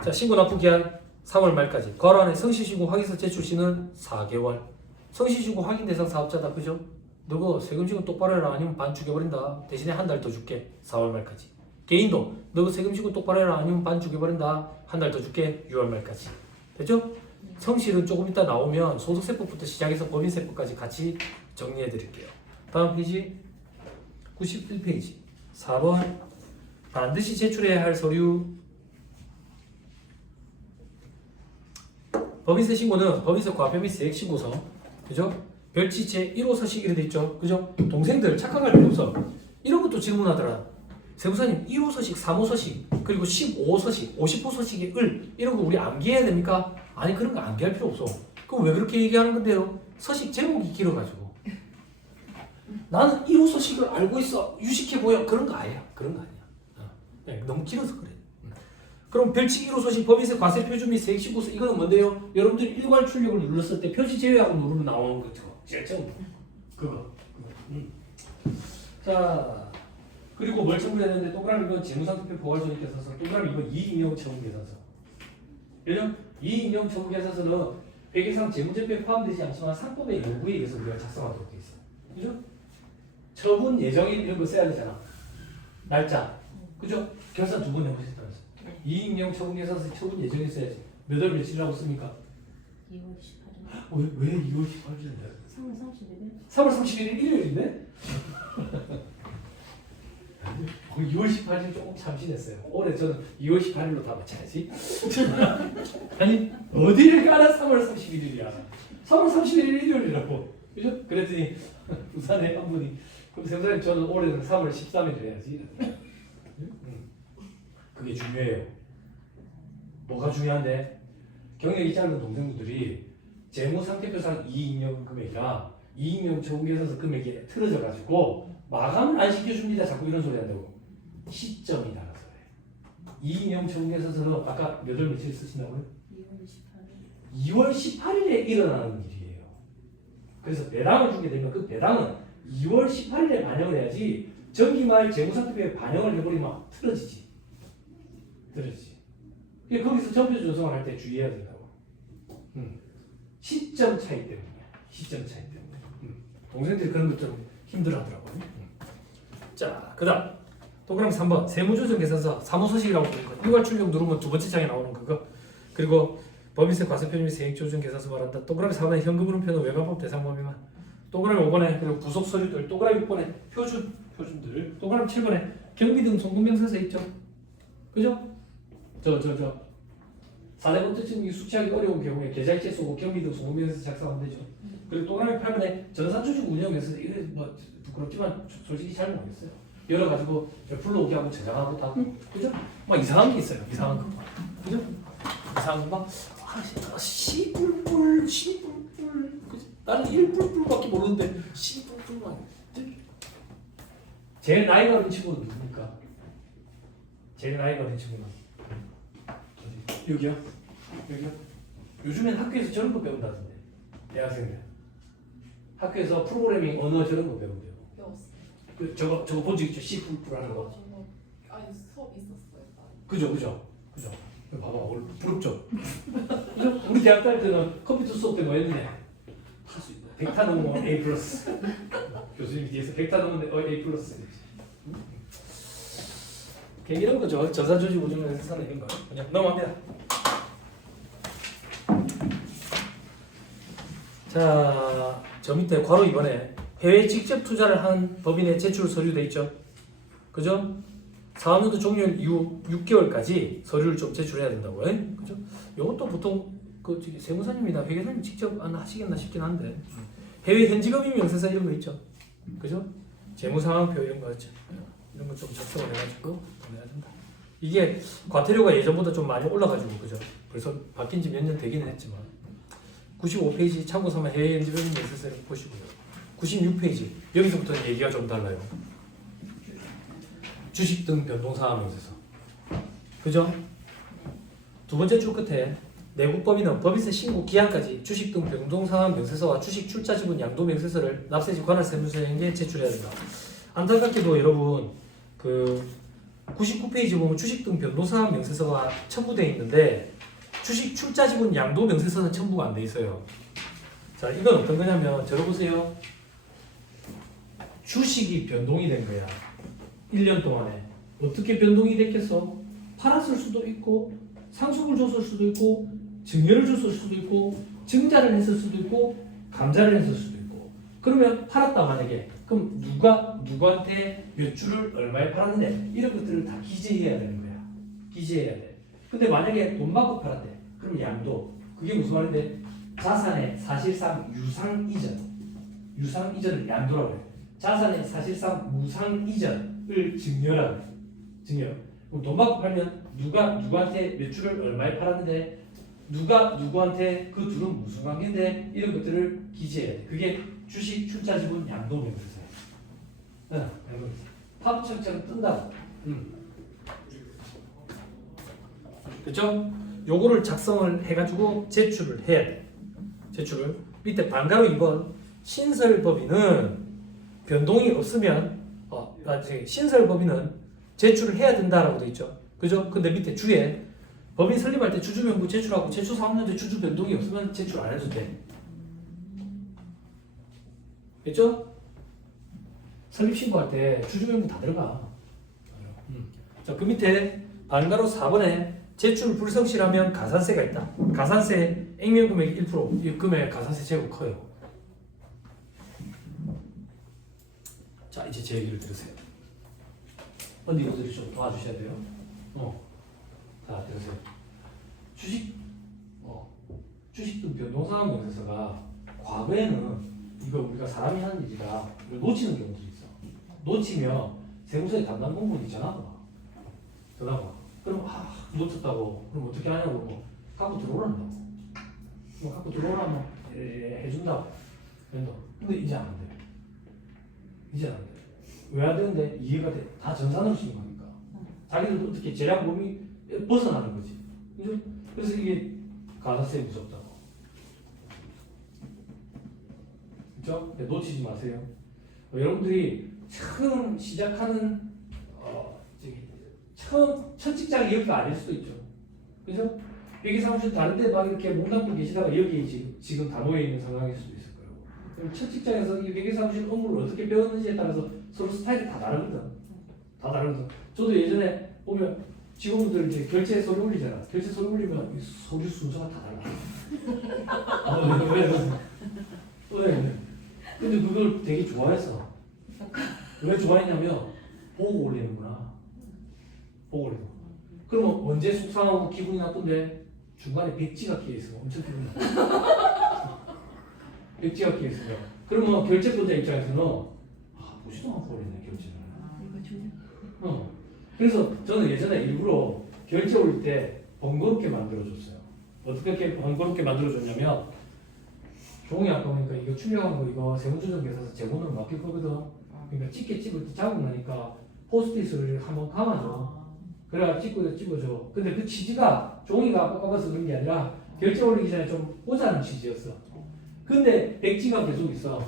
자 신고납부 기한 3월 말까지. 과로안에 성실신고 확인서 제출 시는 4개월. 성실신고 확인 대상 사업자다. 그죠? 너거 세금신고 똑바로 해라. 아니면 반 죽여버린다. 대신에 한 달 더 줄게. 4월 말까지. 개인도 너거 세금신고 똑바로 해라. 아니면 반 죽여버린다. 한 달 더 줄게. 6월 말까지. 됐죠? 성실은 조금 이따 나오면 소득세법부터 시작해서 법인세법까지 같이 정리해 드릴게요. 다음 페이지 91페이지 4번 반드시 제출해야 할 서류. 법인세 신고는 법인세 과표및세액 신고서, 그죠? 별지체 1호 서식 이렇게 돼 있죠, 그죠? 동생들 착각할 필요 없어. 이런 것도 질문하더라. 세무사님 1호 서식, 3호 서식, 그리고 15호 서식, 50호 서식의 을 이런 거 우리 암기해야 됩니까? 아니 그런 거 암기할 필요 없어. 그럼 왜 그렇게 얘기하는 건데요? 서식 제목이 길어가지고. 나는 1호 서식을 알고 있어. 유식해 보여. 그런 거 아니야. 그런 거 아니야. 너무 길어서 그래. 그럼 별칙 1호 서식 법인세 과세 표준 및 세액 신고서 이거는 뭔데요? 여러분들이 일괄 출력을 눌렀을 때 표시 제외하고 누르면 나오는 거죠. 제일 처음 그거. 자 그리고 뭘 첨부했는데 동그라미 2번 재무상태표 보관손익 계산서, 동그라미 2번 이익인용 처분 계산서. 왜냐면 이익인용 처분 계산서는 회계상 재무제표에 포함되지 않지만 상법의 요구에 의해서 우리가 작성하도록 돼 있어. 그죠? 처분 예정일 이런 거 써야 되잖아. 날짜. 그죠? 결산 2번 해보셨다면서. 이익인용 처분 계산서 처분 예정일 써야지. 몇 월 며칠이라고 씁니까? 2월 18일. 왜 2월 18일인데? 3월 31일. 3월 31일 일요일인데? 2월 18일 조금 참신했어요. 올해 저는 2월 18일로 다 맞춰야지. 아니 어디를 가나 3월 31일이야. 3월 31일 일요일이라고. 그죠? 그랬더니 부산에 한 분이 그럼 세무사님 저는 올해는 3월 13일 해야지. 그게 중요해요. 뭐가 중요한데? 경력이 짧은 동생분들이 재무상태표상 이익인용 금액이랑 이익인용 처분계산서 금액이 틀어져 가지고 마감을 안 시켜줍니다. 자꾸 이런 소리 한다고. 시점이 달라서 그래. 이익인용 처분계산서는 아까 몇 월 며칠 쓰신다고요? 2월 18일. 2월 18일에 일어나는 일이에요. 그래서 배당을 주게 되면 그 배당은 2월 18일에 반영을 해야지 정기말 재무상태표에 반영을 해버리면 틀어지지. 그러니까 거기서 전표 조성을 할 때 주의해야 된다고. 시점 차이 때문이야. 시점 차이 때문에. 동생들이 그런 것 좀 힘들어하더라고요. 자, 그다음 동그라미 3번 세무조정 계산서 사무소식이라고 부르는 거. 일괄 출력 누르면 두 번째 장에 나오는 그거. 그리고 법인세 과세표준 및 세액조정 계산서 말한다. 동그라미 4번에 현금흐름표는 외관법 대상 범위만. 동그라미 5번에 그리고 부속 서류들. 동그라미 6번에 표준들. 동그라미 7번에 경비 등 송금명세서 있죠. 그죠? 사대본투증이 수취하기 어려운 경우에 계좌이체 쏘고 경비 등 송금명세서 작성하면 되죠. 그리고 동그라미 8번에 전산조직 운영에서 이래 뭐 부끄럽지만 솔직히 잘 모르겠어요. 열어 가지고 불러오게 하고 저장하고 다 그죠? 막 이상한 게 있어요. 이상한 거. 그죠? 이상한 거 막 시뿔뿔 그죠? 나는 1뿔뿔밖에 모르는데 시뿔뿔만. 제일 나이가 어린 친구는 누굽니까? 제일 나이가 어린 친구는 여기요? 요즘엔 학교에서 저런 거 배운다던데. 대학생들 학교에서 프로그래밍 언어 저런 거 배운대요. 배웠어요. 그 저거 본 적 있죠? C++ 하는 거. 저거 아니 수업 있었어요. 그죠. 봐봐 오늘 부럽죠? 그죠? 우리 대학 다닐 때는 컴퓨터 수업 때 뭐 했느냐? 할수 있다. 100타 넘으면 A+. 교수님이 뒤에서 100타 넘으면 A+. 그냥 이런 거죠. 전산조직 운영에서 사는 이런 거. 그냥 넘어갑니다. 자, 저 밑에 괄호 2번에 해외 직접 투자를 한 법인의 제출 서류 돼 있죠. 그죠? 사업연도 종료일 이후 6개월까지 서류를 좀 제출해야 된다고. 그죠? 이것도 보통 그 세무사님이나 회계사님 직접 안 하시겠나 싶긴 한데 해외 현지법인 명세서 이런 거 있죠. 그죠? 재무상황표 이런 거 있죠. 이런 거 좀 작성을 해가지고 보내야 된다. 이게 과태료가 예전보다 좀 많이 올라가지고 그죠? 그래서 바뀐 지 몇 년 되기는 했지만 95페이지 참고 삼아 해외 현지법인 명세서를 보시고요. 96페이지 여기서부터 얘기가 좀 달라요. 주식 등 변동사항 명세서. 그죠? 두 번째 줄 끝에 내국법인은 법인세 신고 기한까지 주식 등 변동사항 명세서와 주식 출자 지분 양도 명세서를 납세지 관할 세무서에게 제출해야 된다. 안타깝게도 여러분 그 99페이지 보면 주식 등 변동사항 명세서가 첨부되어 있는데 주식 출자 지분 양도 명세서는 첨부가 안 돼 있어요. 자, 이건 어떤 거냐면 들어보세요. 주식이 변동이 된 거야. 1년 동안에. 어떻게 변동이 됐겠어? 팔았을 수도 있고 상속을 줬을 수도 있고 증여를 줬을 수도 있고 증자를 했을 수도 있고 감자를 했을 수도 있고. 그러면 팔았다 만약에 그럼 누구한테 몇 주를 얼마에 팔았는데 이런 것들을 다 기재해야 되는 거야. 기재해야 돼. 근데 만약에 돈 받고 팔았대. 그럼 양도. 그게 무슨 말인데? 자산의 사실상 유상 이전을 양도라고 해. 자산의 사실상 무상 이전을 증여라고 해. 증여. 그럼 돈 받고 팔면 누구한테 몇 주를 얼마에 팔았는데 누구한테 그 둘은 무슨 관계인데 이런 것들을 기재해야 돼. 그게 주식 출자 지분 양도 명세서야. 파업처럼 뜬다고. 그렇죠? 요거를 작성을 해가지고 제출을 해야 돼. 제출을 밑에 반가로 2번 신설법인은 변동이 없으면 신설법인은 제출을 해야 된다라고 돼 있죠. 그죠? 근데 밑에 주에 법인 설립할 때 주주명부 제출하고 제출 3년째 주주 변동이 없으면 제출 안 해도 돼. 됐죠? 설립 신고할 때 주주명부 다 들어가. 자, 그 밑에 반가로 4번에 제출 불성실하면 가산세가 있다. 가산세 액면 금액 1%. 이 금액 가산세 제고 커요. 자, 이제 제 얘기를 들으세요. 언니 이것들이 좀 도와주셔야 돼요. 자, 들으세요. 주식등 변동상환 명세서가 과거에는 이거 우리가 사람이 하는 일이라 놓치는 경우도 있어. 놓치면 세무서에 담당 공무원이 전화가 와. 그럼 놓쳤다고. 그럼 어떻게 하냐고. 뭐 갖고 들어오란다고. 뭐 갖고 들어오라면 해준다고. 근데 이제 안 돼. 왜 안 되는데? 이해가 돼. 다 전산으로 쓰는 거니까. 자기들도 어떻게 재량 범위 벗어나는 거지. 그죠? 그래서 이게 가산세 무섭다고. 그죠? 놓치지 마세요. 여러분들이 처음 시작하는 첫 직장이 여기가 아닐 수도 있죠. 그죠? 여기 사무실 다른 데 막 이렇게 몸담고 계시다가 여기 지금 다 모여 있는 상황일 수도 있을 거예요. 그럼 첫 직장에서 이 회계 사무실 업무를 어떻게 배웠는지에 따라서 서로 스타일이 다 다르거든. 저도 예전에 보면 직원분들 이제 결제 서류 올리잖아. 결제 서류 올리면 이 서류 순서가 다 달라. 왜? 근데 그걸 되게 좋아했어. 왜 좋아했냐면 보고 올리는구나. 그러면 언제 속상하고 기분이 나쁜데 중간에 백지가 끼어 있으면 엄청 기분이 나빠. 백지가 끼어 있으면 그러면 결제권자 입장에서는 보지도 않고 올리네 결제를. 그래서 저는 예전에 일부러 결제 올릴 때 번거롭게 만들어줬어요. 어떻게 번거롭게 만들어줬냐면 종이 아까 보니까 이거 출력한 거 이거 세무조정계사서 제본으로 맡길 거거든. 그러니까 찍을 때 자국 나니까 포스트잇을 한번 감아줘. 그래야 찍어줘. 근데 그 취지가 종이가 깎아서 그런 게 아니라 결제 올리기 전에 좀 보자는 취지였어. 근데 백지가 계속 있어.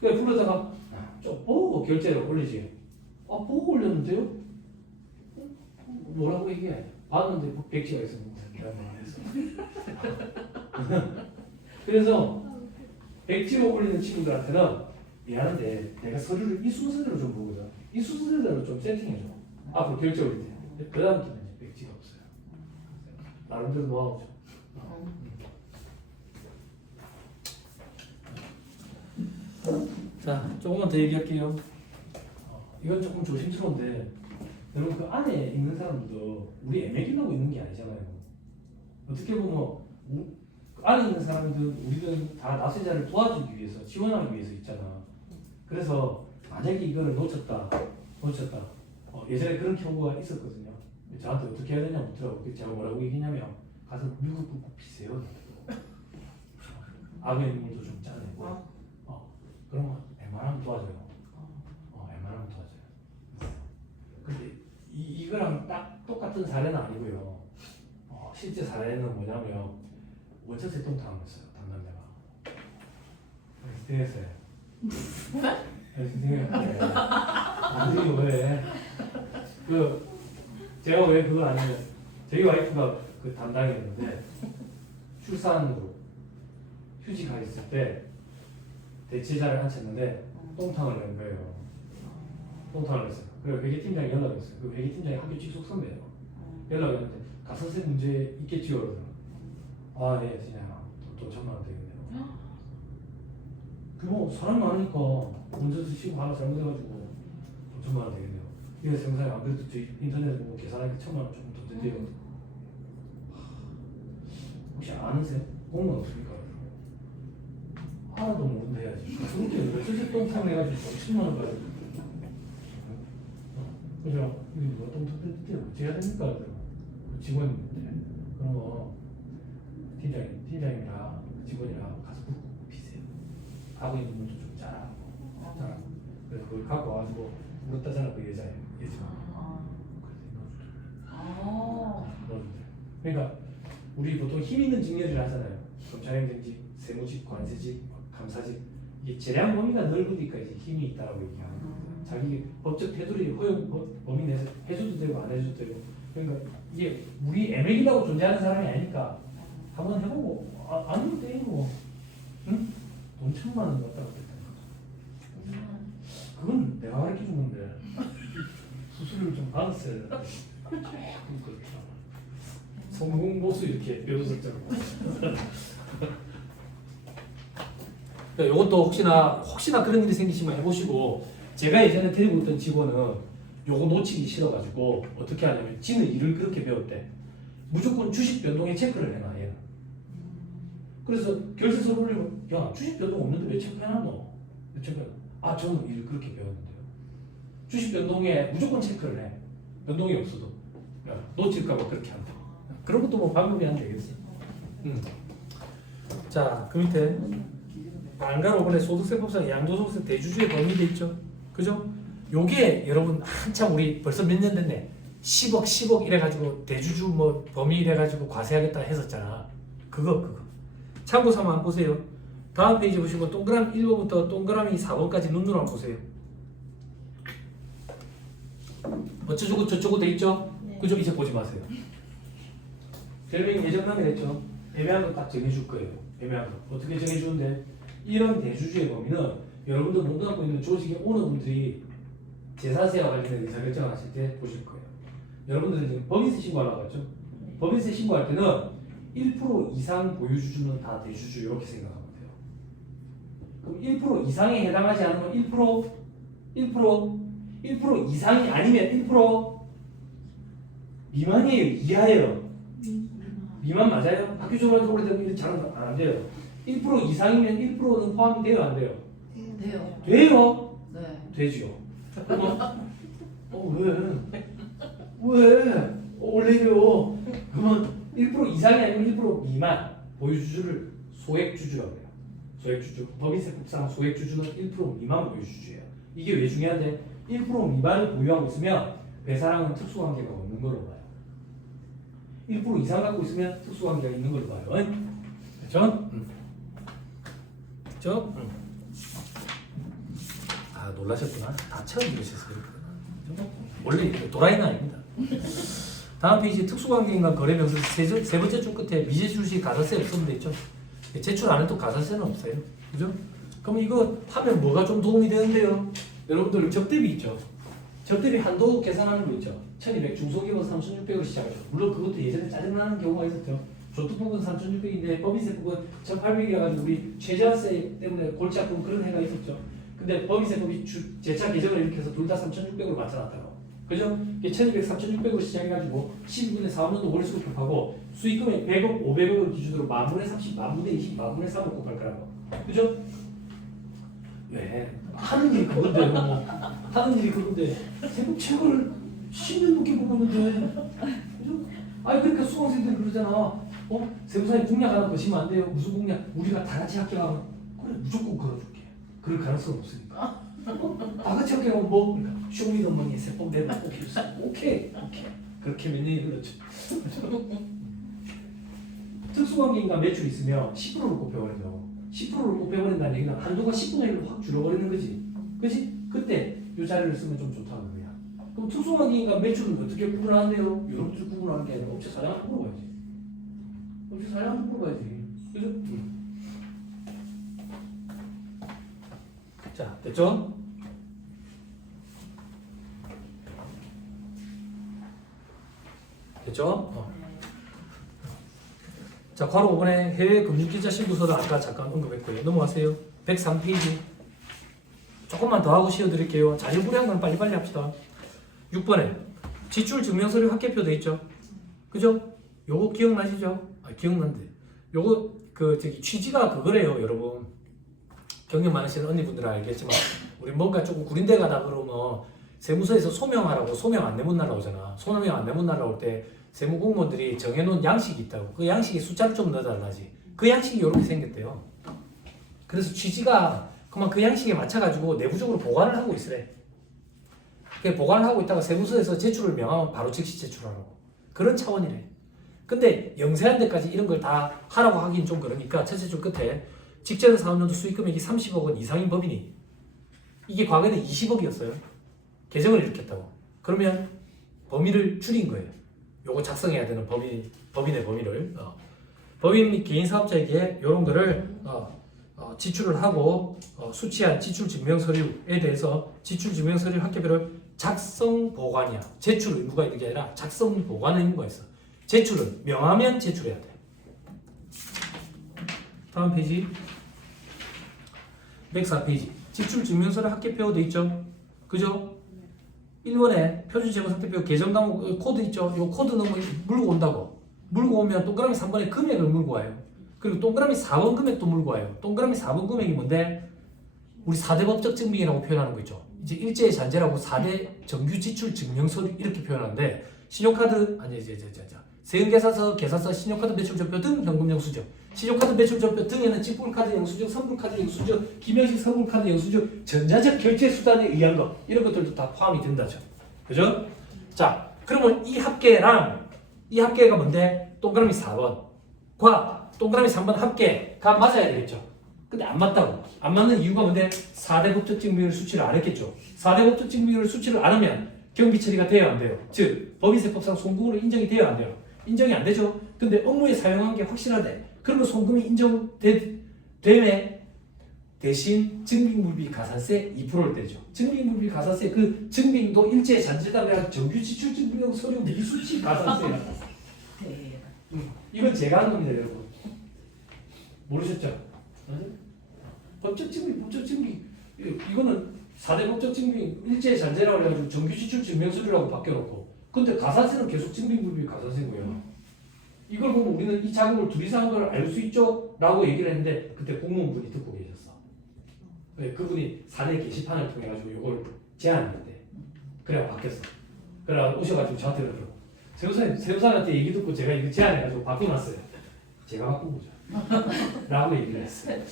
그래 불러다가 좀 보고 결제를 올리지. 보고 올렸는데요? 뭐라고 얘기해? 봤는데 백지가 있어. 그래서 백지로 올리는 친구들한테는 미안한데 내가 서류를 이 순서대로 좀 보거든. 이 순서대로 좀 세팅해줘. 앞으로 결제 올릴 때. 그 다음부터는 이제 백지가 없어요. 나름대로 노하우죠. 자, 조금만 더 얘기할게요. 이건 조금 조심스러운데 여러분 그 안에 있는 사람들도 우리 애매기하고 있는 게 아니잖아요. 어떻게 보면 그 안에 있는 사람들은 우리는 다 납세자를 도와주기 위해서 지원하기 위해서 있잖아. 그래서 만약에 이거를 놓쳤다. 예전에 그런 경우가 있었거든요. 저한테 어떻게 해야 되냐 묻더라고. 제가 뭐라고 얘기했냐면 가서 미국 국고 피세요. 아버님도 좀 짜내고 그러면 웬만하면 도와줘요. 웬만하면 도와줘요. 근데 이거랑 딱 똑같은 사례는 아니고요. 실제 사례는 뭐냐면 원천 세통 당했어요. 담당자가. 스트레스에. 왜? 제가 왜 그걸 아냐면 저희 와이프가 그 담당이었는데 출산으로 휴직가 있을 때 대체자를 앉혔는데 똥탕을 낸 거예요. 똥탕을 냈어요. 그리고 회계팀장이 연락이 왔어요. 그 회계팀장이 학교 직속 선배예요. 연락이 왔는데 가산세 문제 있겠지요? 그래서 아, 네, 진짜 또 1,000만 원 되겠네요. 그뭐 사람 많으니까 먼저 드시고 하나 잘못해가지고 5천만 원 되겠네요. 이거 생산이 안 그래도 저희 인터넷에 보고 계산하니까 1,000만 원 조금 더 된대요. 혹시 아는세요? 공무원 없습니까? 하나도 모른다 해야지. 그렇게 왜 저새 똥탕 해가지고 10만 원 가지고. 그죠? 이게 누가 똥탕 뜯대요? 어찌해야 됩니까? 그 직원인데. 그런 거 팀장님이랑 직원이랑 가서 묻고 비세요. 하고 있는 분도 좀 잘하고. 그래서 그걸 갖고 와가지고 물었다잖아, 그 여자애. 여자가. 그래서 그러니까 우리 보통 힘 있는 직렬을 하잖아요. 검찰행정직, 세무직, 관세직, 감사직. 이게 재량 범위가 넓으니까 이제 힘이 있다라고 얘기하는 거예요. 자기 법적 테두리 허용 범위 내에서 해줘도 되고 안 해줘도 되고. 그러니까 이게 우리 애매기라고 존재하는 사람이 아니니까 한번 해보고 안 해도 돼 뭐. 응? 돈 1,000만 원 넣었다고 그랬다니까. 그건 내가 가르쳐준 건데 수수료를 좀 받았어야 돼. 성공 보수 이렇게 뼈도설자고. 이것도 혹시나 그런 일이 생기시면 해보시고, 제가 예전에 데리고 있던 직원은 요거 놓치기 싫어가지고 어떻게 하냐면 지는 일을 그렇게 배웠대. 무조건 주식 변동에 체크를 해놔 얘는. 그래서 결제서를 올리면 야 주식 변동 없는데 왜 체크해놨노? 왜 체크해? 아 저는 일을 그렇게 배웠는데요. 주식 변동에 무조건 체크를 해. 변동이 없어도 야, 놓칠까봐 그렇게 한다. 그런 것도 뭐 방법이 안 되겠지. 자, 그 밑에 안가로 원래 소득세법상 양도소득세 대주주의 범위돼 있죠. 그죠? 요게 여러분 한참 우리 벌써 몇 년 됐네. 10억 이래가지고 대주주 뭐 범위 이래가지고 과세하겠다 했었잖아. 그거. 참고 삼아 한번 보세요. 다음 페이지 보시면 동그라미 1번부터 동그라미 4번까지 눈으로 한번 보세요. 어쩌고 저쩌고 돼 있죠? 네. 그죠? 이제 보지 마세요. 별명이 예정남이 됐죠? 애매한 거 딱 정해줄 거예요. 애매한 거. 어떻게 정해주는데? 이런 대주주의 범위는 여러분들 몸 갖고 있는 조직의 오너분들이 재산세와 관련된 의사결정을 하실 때 보실 거예요. 여러분들은 지금 법인세 신고하려고 했죠? 법인세 신고할 때는 1% 이상 보유주주는 다 대주주 이렇게 생각하면 돼요. 그럼 1% 이상에 해당하지 않으면 1% 이상이 아니면 1% 미만이에요? 이하예요? 미만 맞아요? 학교적으로 오래되면 이런 잘은 안 돼요. 1% 이상이면 1%는 포함이 돼요? 안 돼요? 돼요. 돼요? 네. 되지요. 왜? 원래 이래요. 그러면 1% 이상이 아니면 1% 미만 보유주주를 소액주주라고 해요. 소액주주. 법인세법상 소액주주는 1% 미만 보유주주예요. 이게 왜 중요한데 1% 미만을 보유하고 있으면 회사랑은 특수관계가 없는 걸로 봐요. 1% 이상 갖고 있으면 특수관계가 있는 걸로 봐요. 그렇죠? 그렇죠? 아 놀라셨구나. 다 처음 들으셨어요. 원래 도라이는 아닙니다. 다음 페이지 특수관계인과 거래명세 세 번째 줄 끝에 미제출시 가산세 없으면 되죠. 제출 안 해도 가산세는 없어요. 그죠? 그럼 이거 하면 뭐가 좀 도움이 되는데요? 여러분들 적대비 있죠? 적대비 한도 계산하는 거 있죠? 1200 중소기업은 3600으로 시작하죠. 물론 그것도 예전에 짜증나는 경우가 있었죠. 조특법은 3600인데 법인세법은 1800이라가지고 우리 최저세 때문에 골치 아픈 그런 해가 있었죠. 근데 법인세법이 재차 개정을 이렇게 해서 둘 다 3600으로 맞춰놨다고. 그죠? 1200, 3600으로 시작해가지고 12분의 4년도 월수를 곱하고 수익금액 100억, 500억을 기준으로 만분의 30, 만분의 20, 만분의 3을 곱할 거라고. 그죠? 왜? 하는 일이 그건데 뭐 하는 일이 그건데 세법책을 10년 넘게 보고 있는데 그죠? 아니 그러니까 수강생들이 그러잖아. 세무사님 공약 하나 거시면 안 돼요. 무슨 공약? 우리가 다 같이 합격하면 그래 무조건 걸어줄게. 그럴 가능성은 없으니까. 다 같이 합격하면 뭐? 그러니까 쇼미더머니 세법 내고 오케이. 그렇게 몇 년이 흘렀죠. 특수관계인과 매출이 있으면 10%를 곱해버리죠. 10%를 곱해버린다는 얘기는 한도가 10분의 1로 확 줄어버리는 거지. 그치? 그때 이 자리를 쓰면 좀 좋다는 거야. 그럼 특수관계인과 매출은 어떻게 구분하는데요? 여러분들 구분하는 게 아니라 업체 사장한테 물어봐야지. 혹시 사례 한번 풀어봐야지. 그죠? 자, 됐죠? 됐죠? 자, 괄호 5번에 해외 금융기자 신고서를 아까 잠깐 언급했고요. 넘어가세요. 103페이지. 조금만 더 하고 씌워드릴게요. 자유분해한 건 빨리빨리 합시다. 6번에 지출 증명서류 합계표 돼 있죠? 그죠? 요거 기억나시죠? 아, 기억난데. 요거 취지가 그거래요, 여러분. 경력 많으신 언니분들은 알겠지만 우리 뭔가 조금 구린데 가다 그러면 세무서에서 소명하라고 소명 안내문 날라오잖아. 소명 안내문 날라올 때 세무 공무원들이 정해놓은 양식이 있다고. 그 양식에 숫자를 좀 넣어달라지. 그 양식이 이렇게 생겼대요. 그래서 취지가 그만 그 양식에 맞춰가지고 내부적으로 보관을 하고 있으래. 그 보관을 하고 있다가 세무서에서 제출을 명하면 바로 즉시 제출하라고. 그런 차원이래. 근데 영세한 데까지 이런 걸 다 하라고 하긴 좀 그러니까 첫째 줄 끝에 직전 사업연도 수익금액이 30억 원 이상인 법인이 이게 과거에는 20억이었어요. 계정을 일으켰다고. 그러면 범위를 줄인 거예요. 요거 작성해야 되는 법인의 범위를. 법인 및 개인 사업자에게 이런 거를 지출을 하고 수취한 지출증명서류에 대해서 지출증명서류 합계표를 작성 보관이야. 제출 의무가 있는 게 아니라 작성 보관 의무가 있어. 제출은 명하면 제출해야 돼. 다음 페이지 104페이지 지출증명서류 합계표 돼 있죠? 그죠? 1번에 표준재무상태표 계정과목 코드 있죠? 요 코드 넣으면 물고 온다고. 물고 오면 동그라미 3번에 금액을 물고 와요. 그리고 동그라미 4번 금액도 물고 와요. 동그라미 4번 금액이 뭔데? 우리 4대 법적 증빙이라고 표현하는 거 있죠. 이제 일제의 잔재라고 4대 정규 지출 증명서류 이렇게 표현하는데 신용카드 세금계산서, 계산서, 신용카드 매출전표 등 현금 영수증, 신용카드 매출전표 등에는 직불카드 영수증, 선불카드 영수증, 김영식 선불카드 영수증, 전자적 결제 수단에 의한 것 이런 것들도 다 포함이 된다죠. 그죠? 자, 그러면 이 합계가 뭔데? 동그라미 4번과 동그라미 3번 합계가 맞아야 되겠죠. 근데 안 맞다고. 안 맞는 이유가 뭔데? 4대 법적 증빙을 수치를 안 했겠죠. 4대 법적 증빙을 수치를 안 하면 경비 처리가 돼야 안 돼요. 즉 법인세법상 송금으로 인정이 돼야 안 돼요. 인정이 안 되죠. 근데 업무에 사용한 게 확실하대. 그러면 송금이 인정되면 대신 증빙물비 가산세 2%를 떼죠. 증빙물비 가산세 그 증빙도 일제의 잔재다 그래야 정규 지출 증빙용 서류 미수치 가산세야. 이건 제가 한 겁니다, 여러분. 모르셨죠? 법적 증빙 이거는 4대 법적 증빙 일제의 잔재라고 해가지고 정규 지출 증명서류라고 바뀌어놓고 근데 가산세는 계속 증빙물비 가산세인 거예요. 이걸 보면 우리는 이 작업을 둘이서 한 걸 알 수 있죠? 라고 얘기를 했는데 그때 공무원분이 듣고 계셨어. 그분이 사내 게시판을 통해 가지고 이걸 제안했는데 그래 바뀌었어. 그래 오셔가지고 저한테 그러더라고. 세무사님한테 얘기 듣고 제가 이거 제안해가지고 바꿔놨어요. 제가 바꾼 거죠. 라고 얘기를 했어요.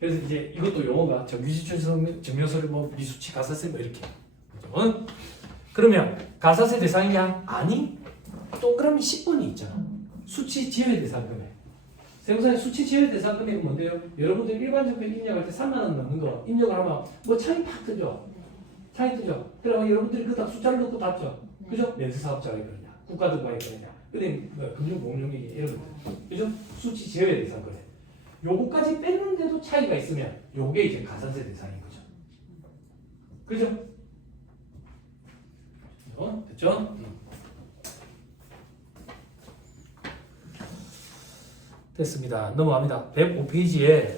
그래서 이제 이것도 용어가 정규지출 증명서류 뭐 미수치 가산세 뭐 이렇게. 그죠? 그러면 가산세 대상이냐? 아니. 동그라미 10번이 있잖아. 수치 제외 대상 금액. 세무사의 수치 제외 대상 금액은 뭔데요? 여러분들 일반적으로 입력할 때 3만 원 넘는 거 입력을 하면 뭐 창이 팍 뜨죠. 창이 뜨죠. 그러면 여러분들이 그 다 숫자를 넣고 땄죠. 그죠? 면세사업자가 있거든요. 국가등록이 있거든요. 은행 금융공룡이 이런 것들. 그죠? 수치 제외 대상 금액. 요거까지 뺐는데도 차이가 있으면 요게 이제 가산세 대상인 거죠. 그죠? 됐죠? 됐습니다. 넘어갑니다. 105페이지에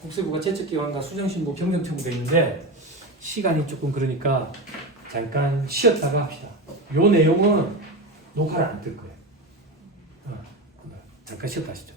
국세부가 제척기관과 수정신고 경정 첨부되어 있는데 시간이 조금 그러니까 잠깐 쉬었다가 합시다. 요 내용은 녹화를 안 뜰 거예요. 잠깐 쉬었다 하시죠.